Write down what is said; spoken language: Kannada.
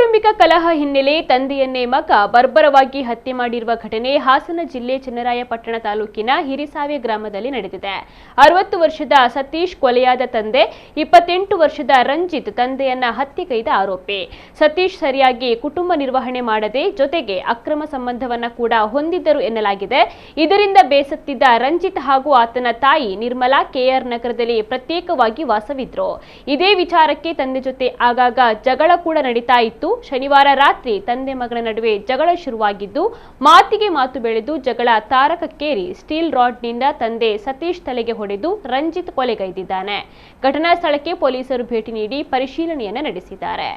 ಕೌಟುಂಬಿಕ ಕಲಹ ಹಿನ್ನೆಲೆ ತಂದೆಯನ್ನೇ ಮಗ ಬರ್ಬರವಾಗಿ ಹತ್ಯೆ ಮಾಡಿರುವ ಘಟನೆ ಹಾಸನ ಜಿಲ್ಲೆ ಚನ್ನರಾಯಪಟ್ಟಣ ತಾಲೂಕಿನ ಹಿರಿಸಾವೆ ಗ್ರಾಮದಲ್ಲಿ ನಡೆದಿದೆ. 60 ವರ್ಷದ ಸತೀಶ್ ಕೊಲೆಯಾದ ತಂದೆ, 28 ವರ್ಷದ ರಂಜಿತ್ ತಂದೆಯನ್ನ ಹತ್ಯೆಗೈದ ಆರೋಪಿ. ಸತೀಶ್ ಸರಿಯಾಗಿ ಕುಟುಂಬ ನಿರ್ವಹಣೆ ಮಾಡದೆ ಜೊತೆಗೆ ಅಕ್ರಮ ಸಂಬಂಧವನ್ನ ಕೂಡ ಹೊಂದಿದ್ದರು ಎನ್ನಲಾಗಿದೆ. ಇದರಿಂದ ಬೇಸತ್ತಿದ್ದ ರಂಜಿತ್ ಹಾಗೂ ಆತನ ತಾಯಿ ನಿರ್ಮಲಾ ಕೆಆರ್ ನಗರದಲ್ಲಿ ಪ್ರತ್ಯೇಕವಾಗಿ ವಾಸವಿದ್ರು. ಇದೇ ವಿಚಾರಕ್ಕೆ ತಂದೆ ಜೊತೆ ಆಗಾಗ ಜಗಳ ಕೂಡ ನಡೀತಾ ಇತ್ತು. ಶನಿವಾರ ರಾತ್ರಿ ತಂದೆ ಮಗನ ನಡುವೆ ಜಗಳ ಶುರುವಾಗಿದ್ದು, ಮಾತಿಗೆ ಮಾತು ಬೆಳೆದು ಜಗಳ ತಾರಕಕ್ಕೇರಿ ಸ್ಟೀಲ್ ರಾಡ್ನಿಂದ ತಂದೆ ಸತೀಶ್ ತಲೆಗೆ ಹೊಡೆದು ರಂಜಿತ್ ಕೊಲೆಗೈದಿದ್ದಾನೆ. ಘಟನಾ ಸ್ಥಳಕ್ಕೆ ಪೊಲೀಸರು ಭೇಟಿ ನೀಡಿ ಪರಿಶೀಲನೆಯನ್ನ ನಡೆಸಿದ್ದಾರೆ.